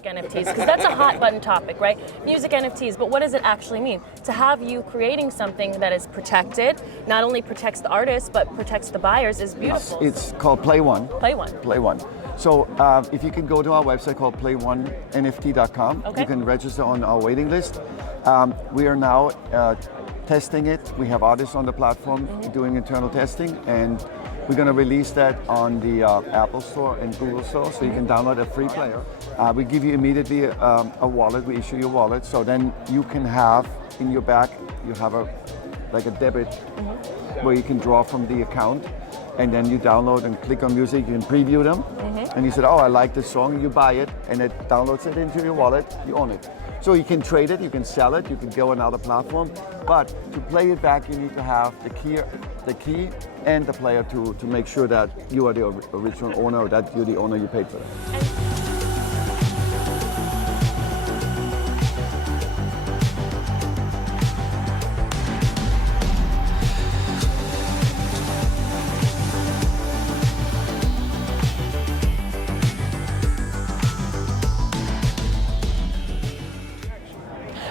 music NFTs, because that's a hot button topic, right? Music NFTs, but what does it actually mean? To have you creating something that is protected, not only protects the artist, but protects the buyers is beautiful. It's called Play One. Play One. Play One. So if you can go to our website called play1nft.com, okay. You can register on our waiting list. We are now testing it. We have artists on the platform doing internal testing, and we're going to release that on the Apple Store and Google Store, so you can download a free player. We give you immediately a wallet. We issue your wallet, so then you can have in your back, you have like a debit where you can draw from the account, and then you download and click on music. You can preview them, and you said, "Oh, I like this song." You buy it, and it downloads it into your wallet. You own it. So you can trade it, you can sell it, you can go on another platform, but to play it back, you need to have the key and the player to make sure that you are the original owner, or that you're the owner you paid for it.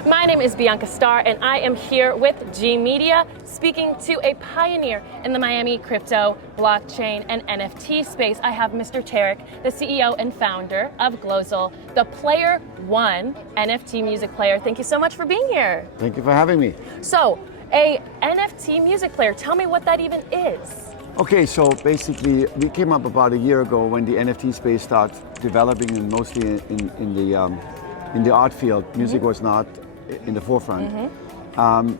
My name is Bianca Starr, and I am here with G Media, speaking to a pioneer in the Miami crypto, blockchain, and NFT space. I have Mr. Tarek, the CEO and founder of Glozal, the Player One NFT music player. Thank you so much for being here. Thank you for having me. So, a NFT music player, tell me what that even is. Okay, so basically, we came up about a year ago when the NFT space started developing, and mostly in the art field. Music was not in the forefront,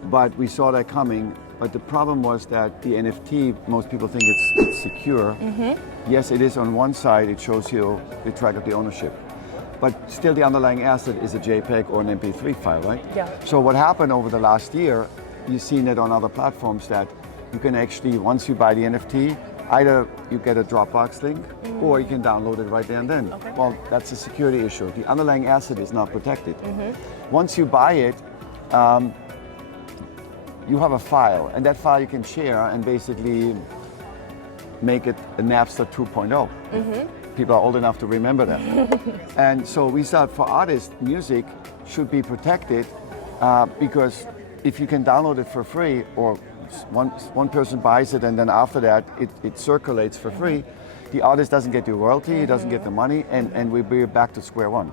but we saw that coming. But the problem was that the NFT, most people think it's secure. Yes, it is on one side, it shows you the track of the ownership. But still the underlying asset is a JPEG or an MP3 file, right? Yeah. So what happened over the last year, you've seen it on other platforms, that you can actually, once you buy the NFT, either you get a Dropbox link, or you can download it right there and then. Okay. Well, that's a security issue. The underlying asset is not protected. Once you buy it, you have a file, and that file you can share and basically make it a Napster 2.0. People are old enough to remember that. And so we thought for artists, music should be protected because if you can download it for free, or one person buys it and then after that it circulates for free, the artist doesn't get the royalty, he doesn't get the money, and we're back to square one.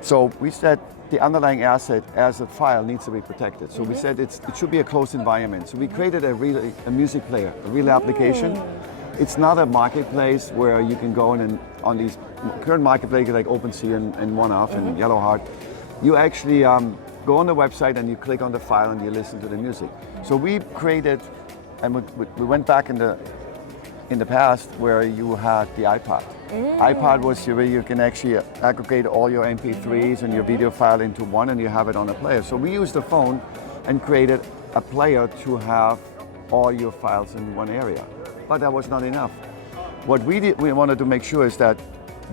So we said the underlying asset as a file needs to be protected. So we said it should be a closed environment. So we created a music player, a real application. It's not a marketplace where you can go in and on these current marketplaces like OpenSea and OneOff and Yellowheart. You actually go on the website and you click on the file and you listen to the music. So we created, and we went back in the past where you had the iPod. iPod was where you can actually aggregate all your MP3s and your video file into one, and you have it on a player. So we used the phone and created a player to have all your files in one area. But that was not enough. What we wanted to make sure is that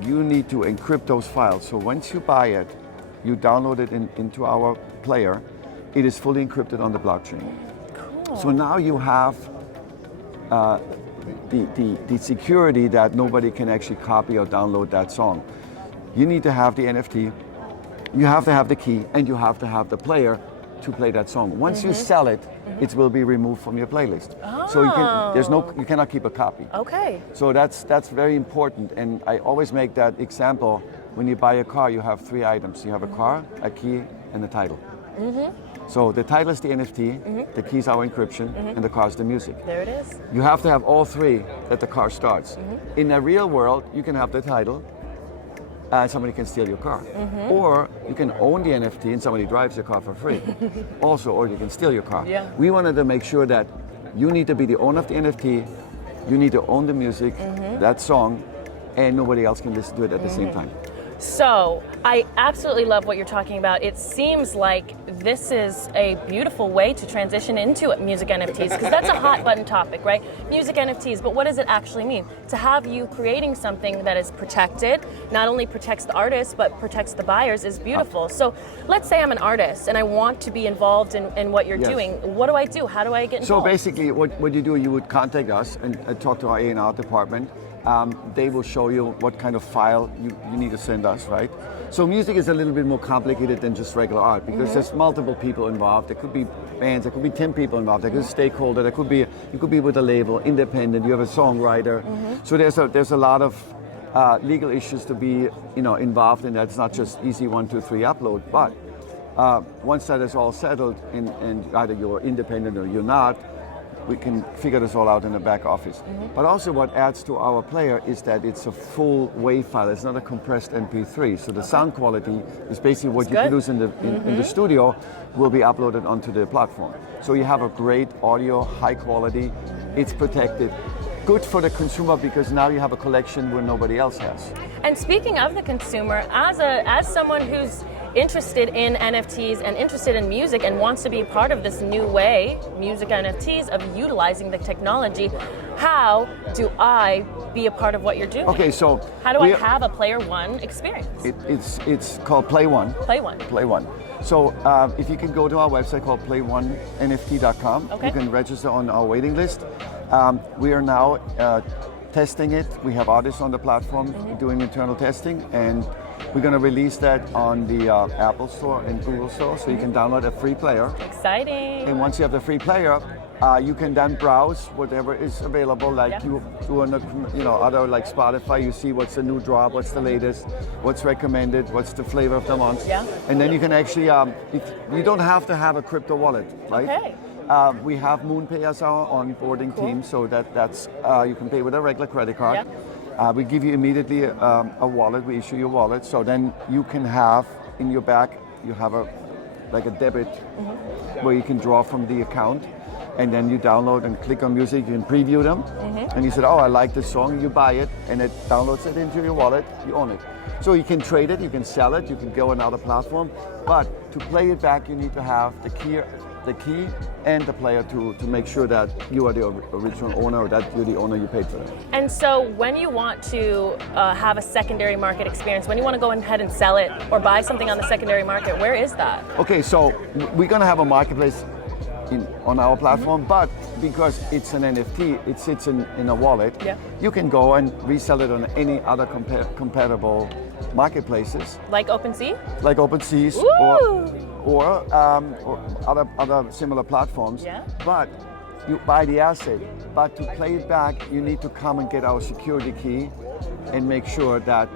you need to encrypt those files. So once you buy it, you download it into our player, it is fully encrypted on the blockchain. Cool. So now you have the security that nobody can actually copy or download that song. You need to have the NFT, you have to have the key, and you have to have the player to play that song. Once you sell it, it will be removed from your playlist. So you cannot keep a copy. Okay. So that's very important, and I always make that example. When you buy a car, you have three items. You have a car, a key, and a title. So the title is the NFT, the key is our encryption, and the car is the music. There it is. You have to have all three that the car starts. In a real world, you can have the title, and somebody can steal your car. Or you can own the NFT and somebody drives your car for free. Also, or you can steal your car. Yeah. We wanted to make sure that you need to be the owner of the NFT, you need to own the music, that song, and nobody else can listen to it at the same time. So, I absolutely love what you're talking about. It seems like this is a beautiful way to transition into music NFTs, because that's a hot button topic, right? Music NFTs, but what does it actually mean? To have you creating something that is protected, not only protects the artist, but protects the buyers is beautiful. So, let's say I'm an artist and I want to be involved in what you're doing. What do I do? How do I get involved? So basically, what you do, you would contact us and talk to our A&R department. They will show you what kind of file you need to send us, right? So music is a little bit more complicated than just regular art because there's multiple people involved. There could be bands, there could be 10 people involved, there could be a stakeholder, you could be with a label, independent, you have a songwriter. So there's a lot of legal issues to be involved in that. It's not just easy 1, 2, 3 upload, but once that is all settled and either you're independent or you're not, we can figure this all out in the back office. But also what adds to our player is that it's a full WAV file. It's not a compressed MP3. So the sound quality is basically what you produce in the studio will be uploaded onto the platform. So you have a great audio, high quality, it's protected. Good for the consumer because now you have a collection where nobody else has. And speaking of the consumer, as someone who's interested in NFTs and interested in music and wants to be part of this new way, music NFTs, of utilizing the technology, how do I be a part of what you're doing? Okay, so how do I have a Player One experience? It's called Play One. Play One. Play One. So if you can go to our website called play1nft.com, you can register on our waiting list. We are now testing it. We have artists on the platform doing internal testing, and we're going to release that on the Apple Store and Google Store, so you can download a free player. Exciting. And once you have the free player, you can then browse whatever is available, like you do on other like Spotify. You see what's the new drop, what's the latest, what's recommended, what's the flavor of the month. Yeah. And then you can actually, you don't have to have a crypto wallet, right? Okay. We have MoonPay as our onboarding team, so that's you can pay with a regular credit card. Yeah. We give you immediately a wallet. We issue you a wallet, so then you can have in your back you have a debit where you can draw from the account, and then you download and click on music. You can preview them, and you said, "Oh, I like this song." You buy it, and it downloads it into your wallet. You own it. So you can trade it, you can sell it, you can go on another platform, but to play it back, you need to have the key and the player to make sure that you are the original owner, or that you're the owner, you paid for it. And so when you want to have a secondary market experience, when you want to go ahead and sell it or buy something on the secondary market, where is that? Okay, so we're going to have a marketplace on our platform, but because it's an NFT, it sits in a wallet, you can go and resell it on any other compatible marketplaces. Like OpenSea? Like OpenSeas or other similar platforms. Yeah. But you buy the asset. But to play it back, you need to come and get our security key and make sure that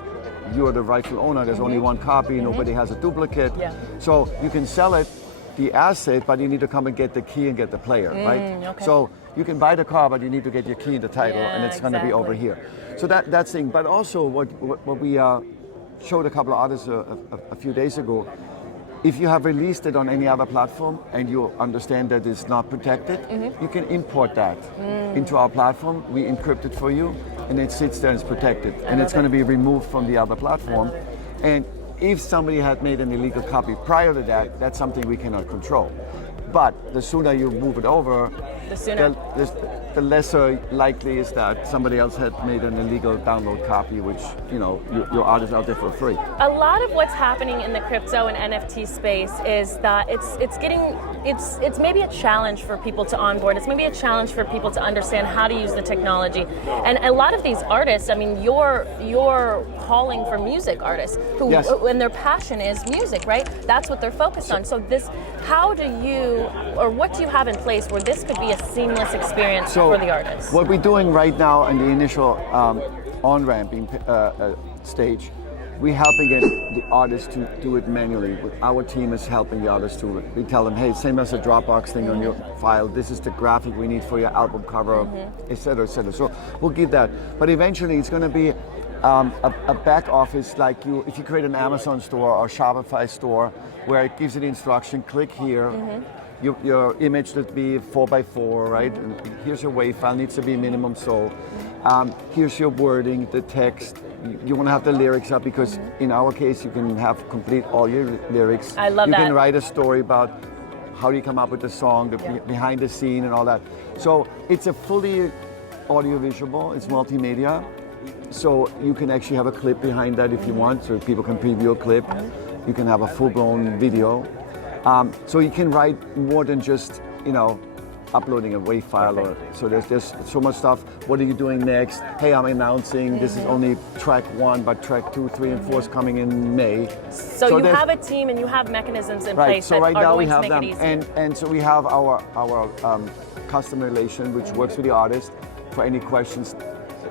you are the rightful owner. There's only one copy, nobody has a duplicate. Yeah. So you can sell it, the asset, but you need to come and get the key and get the player, right? Okay. So you can buy the car, but you need to get your key and the title, and it's going to be over here. So that's thing. But also what we showed a couple of artists a few days ago, if you have released it on any other platform and you understand that it's not protected, you can import that into our platform. We encrypt it for you, and it sits there and it's protected. And it's going to be removed from the other platform. And if somebody had made an illegal copy prior to that, that's something we cannot control. But the sooner you move it over, the lesser likely is that somebody else had made an illegal download copy, which your art is out there for free. A lot of what's happening in the crypto and NFT space is that it's maybe a challenge for people to onboard. It's maybe a challenge for people to understand how to use the technology. And a lot of these artists, I mean, you're calling for music artists who, and their passion is music, right? That's what they're focused on. So what do you have in place where this could be a seamless experience for the artists? What we're doing right now in the initial on-ramping stage, we're helping the artists to do it manually. Our team is helping the artists to. We tell them, hey, same as a Dropbox thing on your file. This is the graphic we need for your album cover, et cetera, et cetera. So we'll give that. But eventually it's going to be a back office like if you create an Amazon store or Shopify store where it gives you the instruction, click here. Your image should be 4x4, right? And here's your WAV file, needs to be minimum so. Here's your wording, the text. You want to have the lyrics up because in our case you can have complete all your lyrics. I love that. You can write a story about how you come up with the song, behind the scene and all that. So it's a fully audiovisual, it's multimedia. So you can actually have a clip behind that if you want, so people can preview a clip. You can have a full-blown video. So you can write more than just, uploading a WAV file. So there's so much stuff. What are you doing next? Hey, I'm announcing this is only track 1, but track 2, 3, and 4 is coming in May. So you have a team and you have mechanisms in place so that right are now going we to have make them, it easy. and so we have our customer relation, which works with the artist for any questions.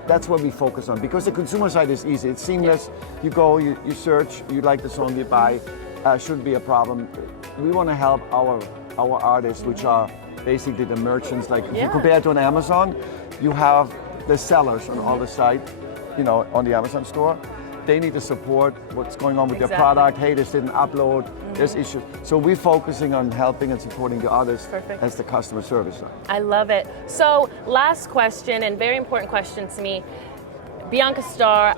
That's what we focus on, because the consumer side is easy. It's seamless. You go, you search, you like the song, you buy. Shouldn't be a problem. We want to help our artists, which are basically the merchants. Like if you compare it to an Amazon, you have the sellers on all the site, on the Amazon store. They need to support what's going on with their product. Hey, this didn't upload. There's issues. So we're focusing on helping and supporting the artists as the customer service side. I love it. So last question, and very important question to me. Bianca Starr,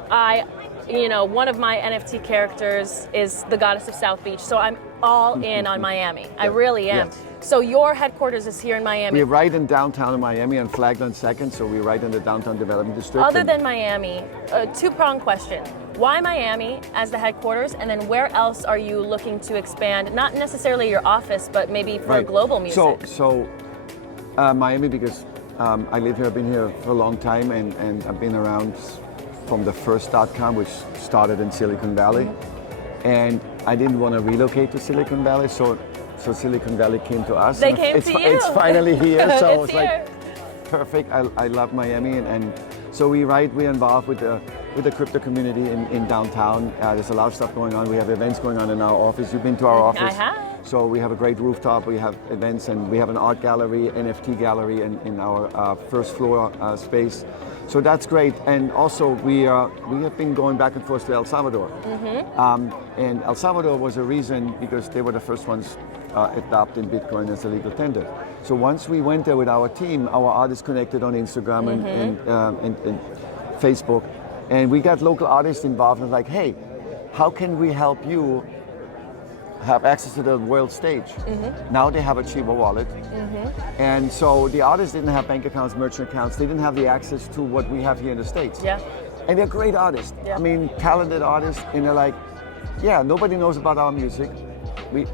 one of my NFT characters is the goddess of South Beach. So I'm all in on Miami. I really am. Yes. So your headquarters is here in Miami. We're right in downtown in Miami on Flagler 2nd, so we're right in the downtown development district. Other than Miami, a two-pronged question. Why Miami as the headquarters, and then where else are you looking to expand? Not necessarily your office, but maybe for global music. So Miami, because I live here, I've been here for a long time, and I've been around from the first .com, which started in Silicon Valley. And I didn't want to relocate to Silicon Valley, so Silicon Valley came to us. They came to you. It's finally here, so it's like perfect. I love Miami, and so we're involved with the crypto community in downtown. There's a lot of stuff going on. We have events going on in our office. You've been to our office. I have. So we have a great rooftop. We have events, and we have an art gallery, NFT gallery in our first floor space. So that's great. And also we have been going back and forth to El Salvador. And El Salvador was a reason because they were the first ones adopting Bitcoin as a legal tender. So once we went there with our team, our artists connected on Instagram and Facebook, and we got local artists involved and like, hey, how can we help you have access to the world stage? Now they have a Chivo wallet. And so the artists didn't have bank accounts, merchant accounts. They didn't have the access to what we have here in the States. And they're great artists. I mean, talented artists, and they're like, nobody knows about our music. We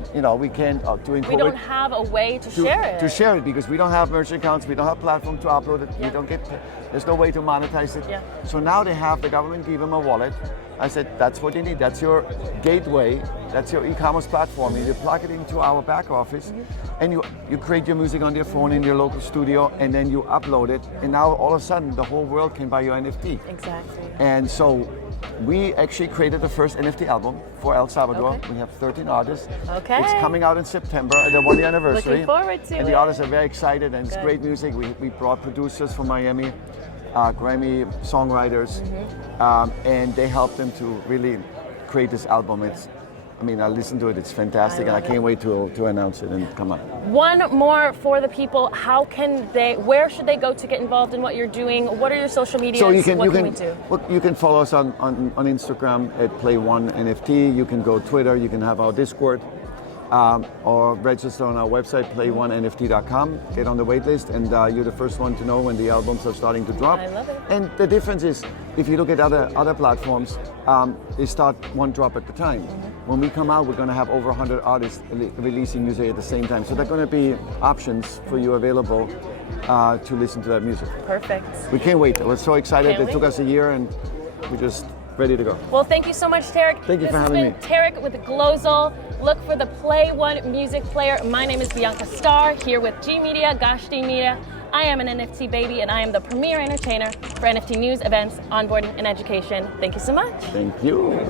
can't during COVID. We don't have a way to share it. To share it, because we don't have merchant accounts, we don't have platform to upload it, we don't get, there's no way to monetize it. So now they have, the government give them a wallet. I said, that's what you need. That's your gateway. That's your e-commerce platform. You plug it into our back office, and you create your music on your phone in your local studio, and then you upload it. And now all of a sudden, the whole world can buy your NFT. Exactly. And so we actually created the first NFT album for El Salvador. We have 13 artists. It's coming out in September, the 1-year anniversary. Looking forward to it. And the artists are very excited, and it's great music. We brought producers from Miami, Grammy songwriters, and they helped them to really create this album. I listened to it, it's fantastic, and I can't wait to announce it and come out. One more for the people. Where should they go to get involved in what you're doing? What are your social medias? So what can we do? You can follow us on Instagram at Play1NFT. You can go Twitter, you can have our Discord, or register on our website, play1nft.com. Get on the wait list, and you're the first one to know when the albums are starting to drop. I love it. And the difference is, if you look at other platforms, they start one drop at a time. When we come out, we're going to have over 100 artists releasing music at the same time. So there are going to be options for you available to listen to that music. Perfect. We can't wait. We're so excited. It took us a year, and we're just ready to go. Well, thank you so much, Tarek. Thank you for having me. This has been Tarek with Glozal. Look for the Play One music player. My name is Bianca Starr, here with G Media, Gashti Media. I am an NFT baby, and I am the premier entertainer for NFT news, events, onboarding, and education. Thank you so much. Thank you.